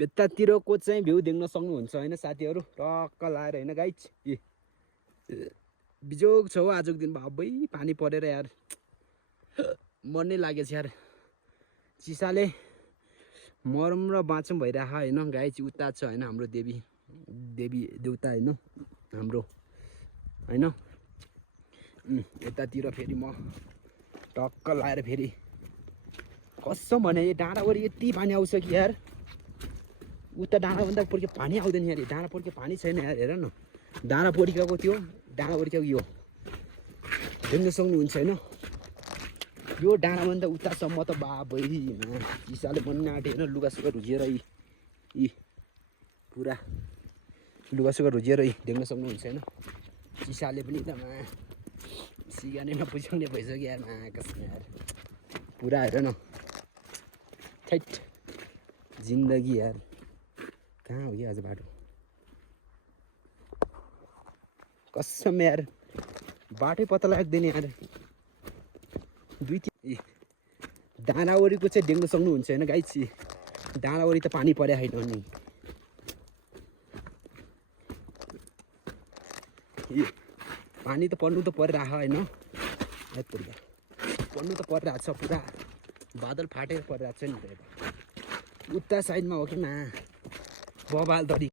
यतातिरको चाहिँ भ्यू देख्न सक्नुहुन्छ होइन साथीहरू टक्क लाएर होइन गाइज बिजोग छ हो आजको दिन बाबै पानी परेर यार मन नै लागेछ यार चिसाले मरम र बाँचौँ भइरहेको होइन गाइज उता छ होइन हाम्रो देवी देउता होइन हाम्रो होइन यतातिर फेरि म टक्क लाएर फेरि कसम भने डाँडाभरि यति पानी आउँछ कि यार उता डाँडाभन्दा पोर्के पानी आउँदैन यार डाँडा पोर्के पानी छैन यार हेर न डाँडा पोर्केको त्यो डाँडा पोर्केको यो देख्न सक्नुहुन्छ होइन यो डाँडाभन्दा उतासम्म त बाबैमा चिसाले बन्न आँट्यो होइन लुगासुगा रुझेर यी पुरा लुगासुगा रुझेर देख्न सक्नुहुन्छ होइन चिसाले पनि एकदम सिगाने नपुज्याउने भइसक्यो यार कसम यार पुरा हेर न थैट जिन्दगी यार कहाँ हो कि आज बाटो कसम यार बाटै पत्ता लाग्दैन यार दुई तिन डाँडावरीको चाहिँ देख्न सक्नुहुन्छ होइन गाइस डाँडावरी त पानी परे होइन नि पानी त पर्नु त परिरहेको होइन पर्नु त परिरहेको छ पुरा बादल फाटेर परिरहेको छ नि उता साइडमा हो कि बबाल दरी